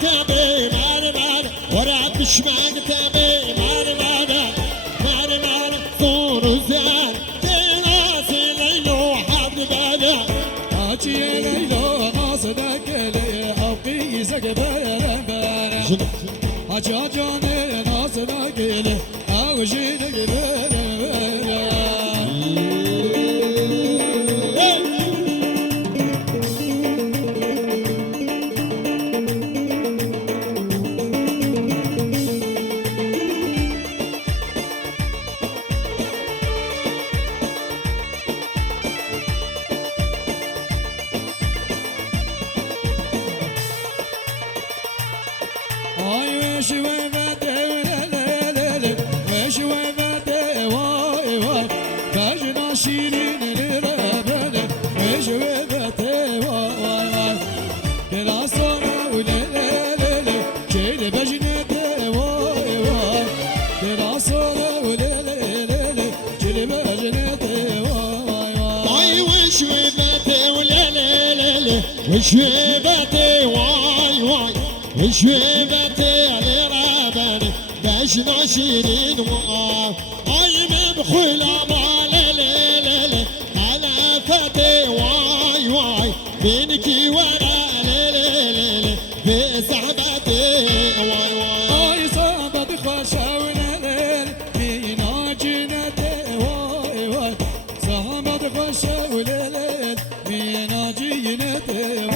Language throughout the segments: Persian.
تبي مار ورا بشماغ تبي مار صور زين تناسي ليلو حبل بدا حاجي ليلو ناصدك لي حقي زقبال بارا حاجي جاني ناصدك لي اوجي دقبال وشويبتي واي وشويبتي لرابني باش ناشرين واي من خلا مالي انا فتي واي بينكي ورا ليلي في صحبتي واي صحبتي خشاونا ليل مينا جنتي واي صحبتي خشاونا ليل مينا جنتي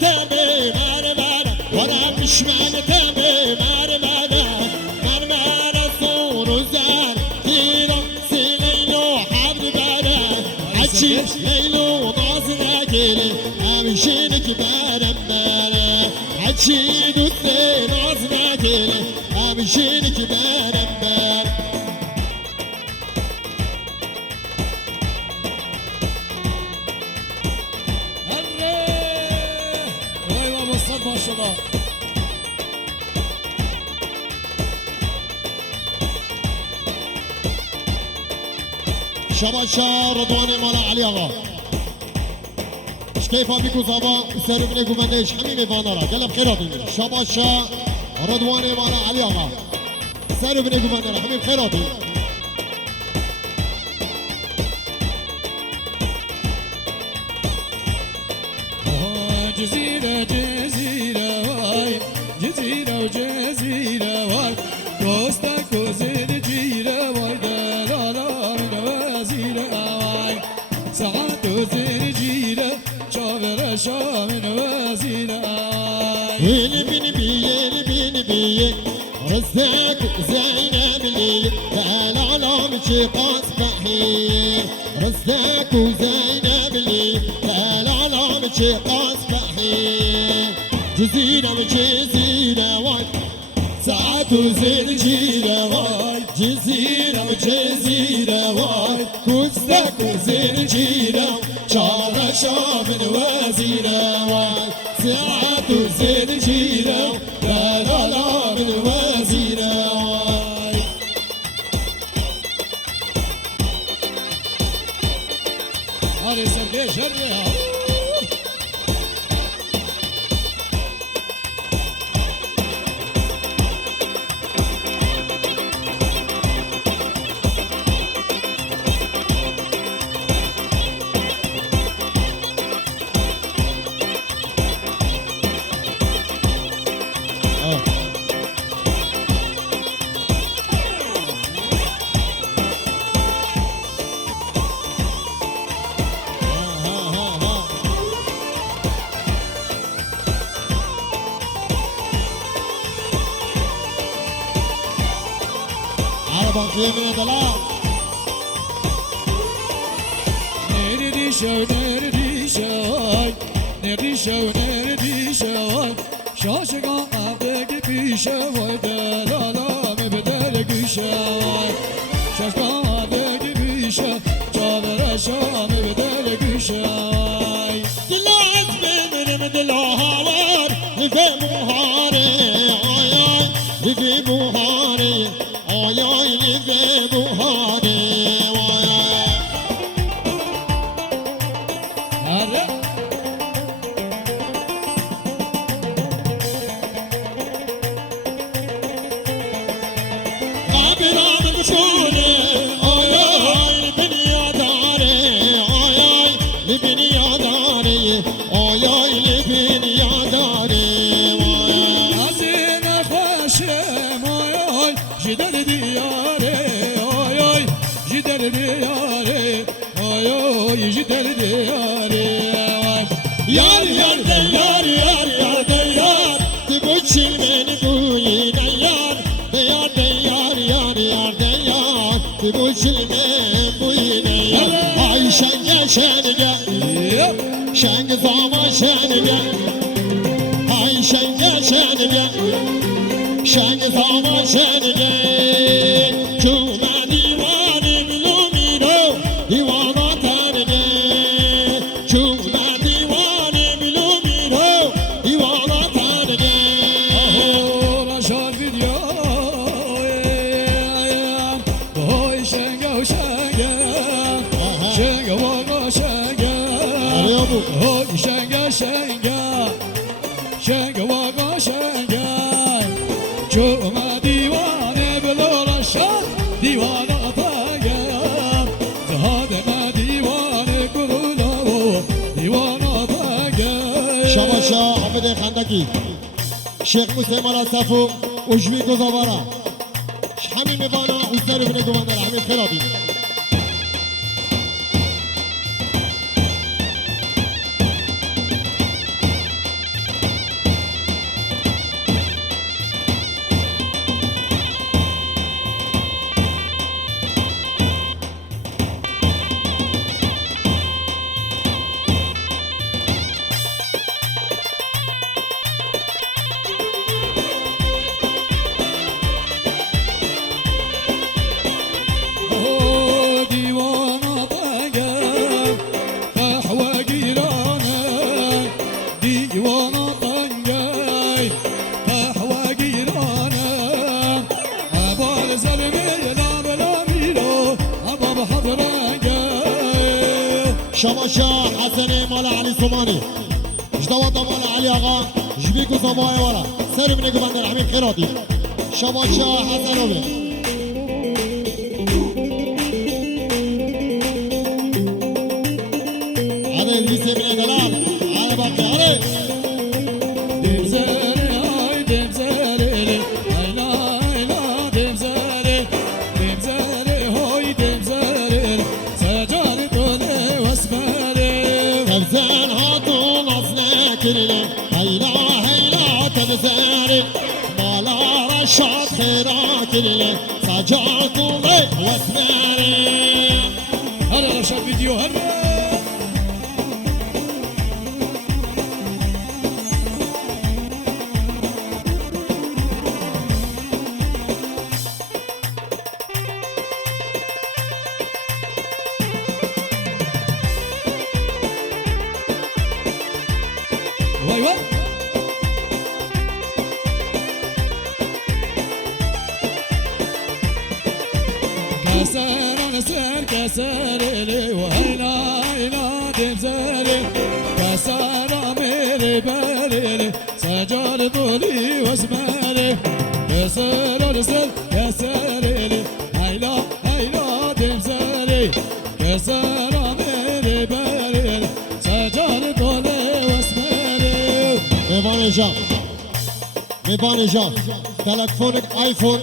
تبي مار ورا بشمال تبي مار صور زار تيرو سيليلو حبل بارا عشي ليلو نازنا كيلي امشينك بارا عشي دوتي نازنا كيلي امشينك بارا ما شاء الله شباشا رضواني مالا علي آقا اش كيفا بيكو زابا سيرو منيكو منديش حميمي فانارا قلب خيراتي شباشا رضواني مالا علي آقا سيرو منيكو منديش حميم خيراتي جزيرة واي جزيرة وجزيرة واي كوستا كوزين جيرة واي دلالا من وزيرة واي ساعات وزين جيرة شابر شام من وزيرة واي بيني بي رزاك زينب لي دلالا من شقاس بحي رزاك زينب لي دلالا من شقاس جزيرة وجزيرة واي ساعات وزين جيرة واي جزيرة وجزيرة واي كوستك وزين جيرة شارة شام وزيرة واي ساعات وزين جيرة لا لا لا من وزيرة واي هاري سرقي شرقي باقي من دلال نردي شو شاشقا عبدك بيشا ودلالا مبدلك شاي شاشقا عبدك بيشا جابر شام مبدلك شاي يجي درد ياري Yar yar de yar yar yar de yar De bu çilmeni bu yine yar De yar de yar yar yar de yar De bu çilmeni bu yine yar Ay şenge şenge Şenge zama şenge Ay şenge şenge Şenge zama şenge Cuma divane bilumino Divana tanege Cuma divane bilumino Divana tanege Ahora şarkı diyor Oy şenge o şenge Şenge valla şenge Arıyor bu Oy şenge şenge Şenge valla şenge Cuma divane belola şan Divana atagam Zahademe divane kurula Divana atagam Şabaşa Abide Khandaki Şeyh Müslüman Asafu Ujvi Gozavara Hamim Ivana Uzer ibn Guvandar Hamim Khirabi ديوانا طنقا قحوة قيرانا ديوانا طنقا قحوة قيرانا أبا زلمي لا بلا ميلو أبا بحضرانقا شاباشا حسن مال علي سوماني جدوات مال علي آغا جبيكو سماعي ورا سر ابن گوبندر حميد خيراتي شاباشا حسن اوبي هذا ادريس ابن دلال هذا باقي علي دمزالي هاي دمزالي هايلا هايلا دمزالي دمزالي هاي دمزالي سجاري طولي واسمالي تبزان هاتو نصنا كرلي هيلا هيلا تبزاري مالا رشاد خيرا كرلي سجاتو لي واسماري هلا رشاد فيديو هلا واي واي كسر نسر كسر لي وهيلا هيلا دمزالي كسر ميري بالي سجال طولي واسمالي كسر نسر كسر لي هيلا هيلا دمزالي كسر ميري بالي سجال طولي واسمالي ميوان جان ميوان جان تلفونك آيفون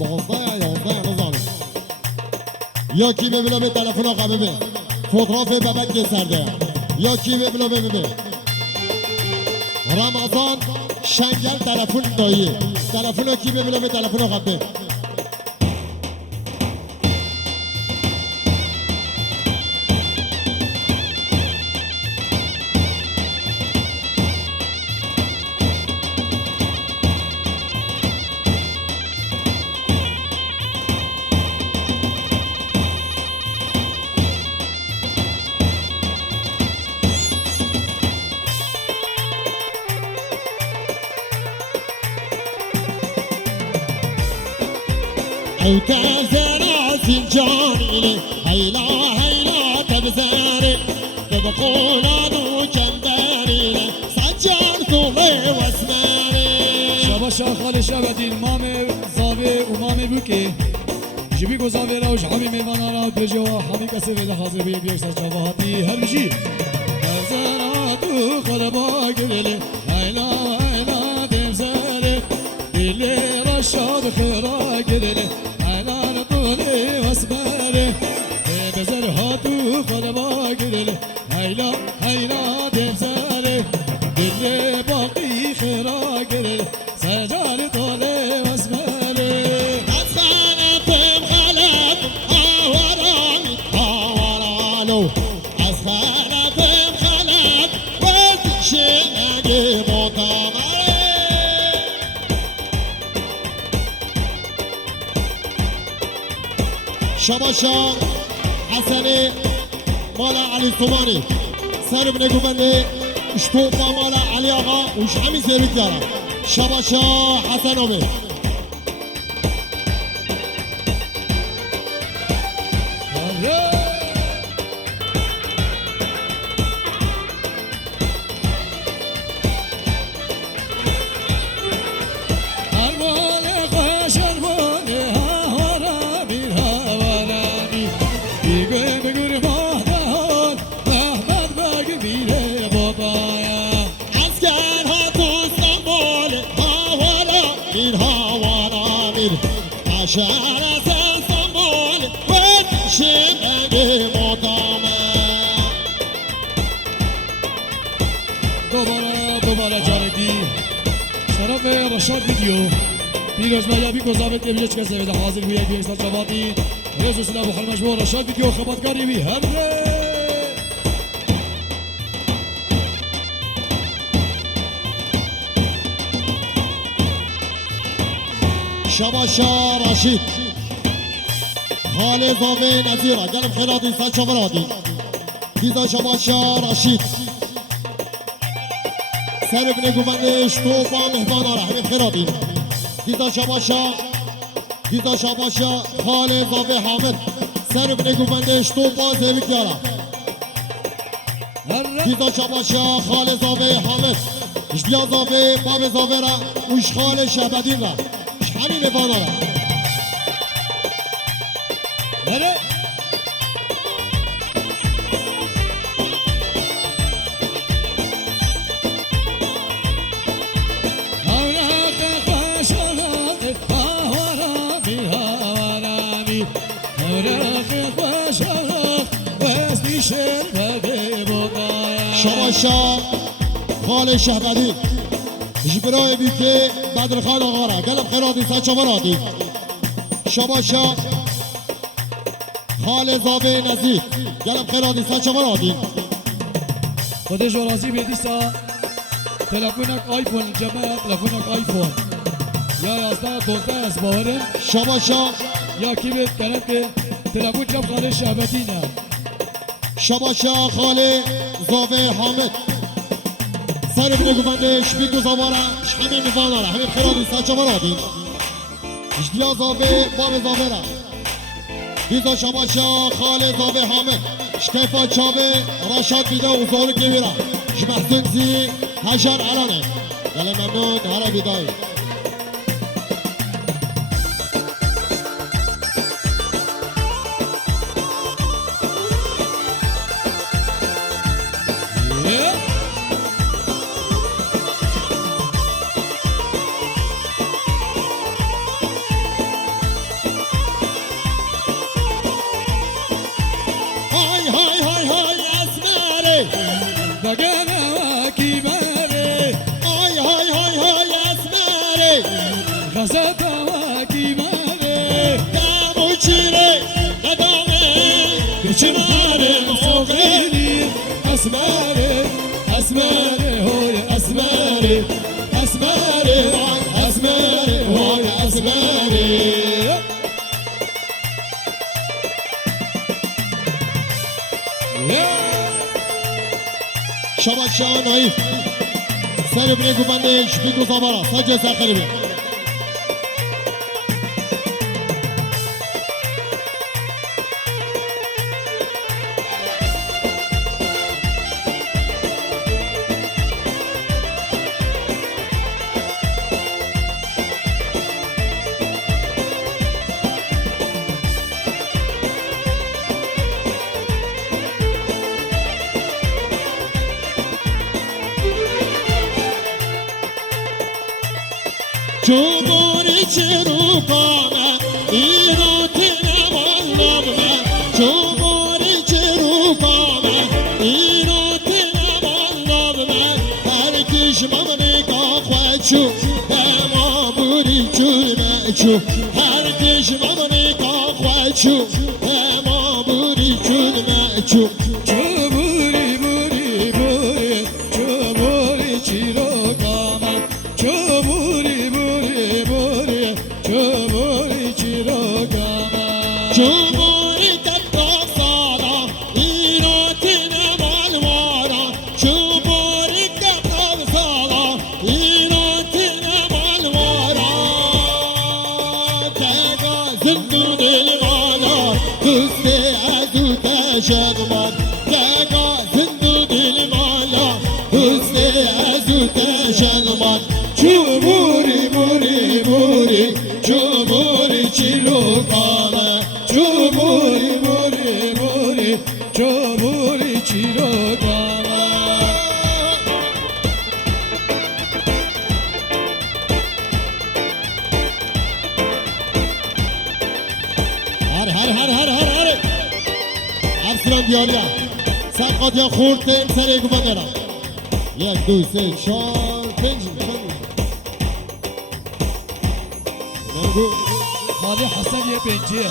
12 یا 11 نزانم یا کی ببینه به تلفن آقا ببین فوتوگراف ببک گسترده یا کی ببینه ببین رمضان شنگل تلفن دایی تلفن کی ببینه به تلفن آقا ببین او تزرع سنجاني لي هيلا هيلا تبزاري تبقولانو كنداري لي سجان طولي واسماري شباشا خالي شبدي المامي زاوي ومامي بوكي جيبيكو زاوي راوش حمي ميوانا راو بجوا حمي كسر لحظة بيه بيكسر جواتي هرمجي زرعتو خربا قليلي هيلا هيلا دمزاري اللي رشاد خيرا قليلي هيلا طولي واسماري بزر هاتو شباشا حسني مالا علي الثماني سر ابن قبندي اشتوفا مالا علي آغا وش حمي سيرك دارا شباشا حسن أبي شعرت اسطنبول وشمعي مقامه دوباره جانگی شرف رشاد ویدیو پیروز مجابی کو ثابت بیچ کسی ویده حاضر ہوئی یک سال جوابی رئیس اسلام بخار مجبور رشاد ویدیو خدمتکاری بھی هر شباشا رشید خالد زاوی نزیره قلب خیرادی سچا برادی دیزا شباشا رشید سر ابن گوبندش توفا مهمان آره همین خیرادی دیزا شباشا خالد زاوی حامد سر ابن گوبندش توفا زیویک داره دیزا شباشا خالد زاوی حامد اشتیا زاوی باب زاوی را وشخال شبدین را همین مهمان آره بله شباشا خال شهبدی جبرای بیکه بدرخان آقا را قلب خیرادی سچا برادی شباشا خال زاوی نزید قلب خیرادی سچا برادی خودش راضی بیدیسا تلفونک آیفون جمعه تلفونک آیفون یا 11 12 از باورم شباشا یا کی بیت کنه که تلفون جب خاله شهبتی نه شباشا خال زاوی حامد سر ابن گوبندش بیگو زاوارا همین میفانارا همین خیرادی سچا برادی اشتیا زاوی باب زاوی را دیزا شباشا خال زاوی حامد شکیفا چاوی رشاد بیده و زالو گویرا جمحسن زی هجار علانه گله ممنون هره بیدایی شباشا نايف سر ابن گوبندش بیگو زاوارا سجه ساخری بی چوبوری چرو کامه ایراتی نمالم من چوبوری چرو کامه ایراتی نمالم من هر کشمم نگاه خوچو اما بوری چون مچو هر کشمم نگاه خوچو اما بوری چون مچو چوبوری بوری بوری چوبوری چیرو کامه چوبوری بوری بوری چوبوری چیرو کامه چوبوری تشدمان لقا زندو دل مالا حسن ازو تشدمان چوبوری موری موری چوبوری چیلو کالا چوبوری موری موری چوبوری چیرو کالا هر افسران دیاریا سقاط یا خورد سر گوبان دارم 1 2 3 4 5 خالی حسن یه پنجیه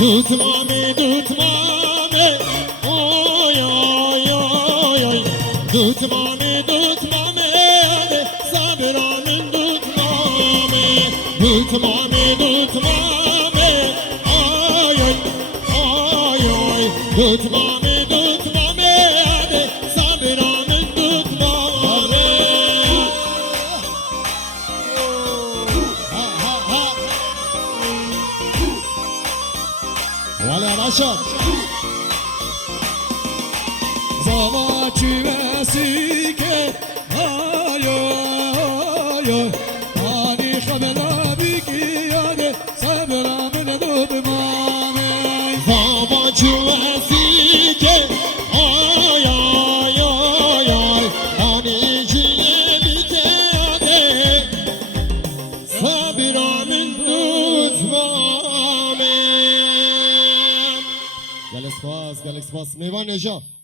Tutmame, tutmame, oy, oy, oy, oy. Tutmame, tutmame, sabramın tutmame. Tutmame, tutmame, oy, oy, oy, oy. Tutmame, tutmame, sabramın tutmame. Ha, ha, ha. Valla Raşat. Zavaçı vesike ayo ayo Hani xabela biki yade sabramın tutmame Babacı vesike ay ay ay ay Hani ciye biteyade sabiramın tutmame Gel espas, Mevan Neja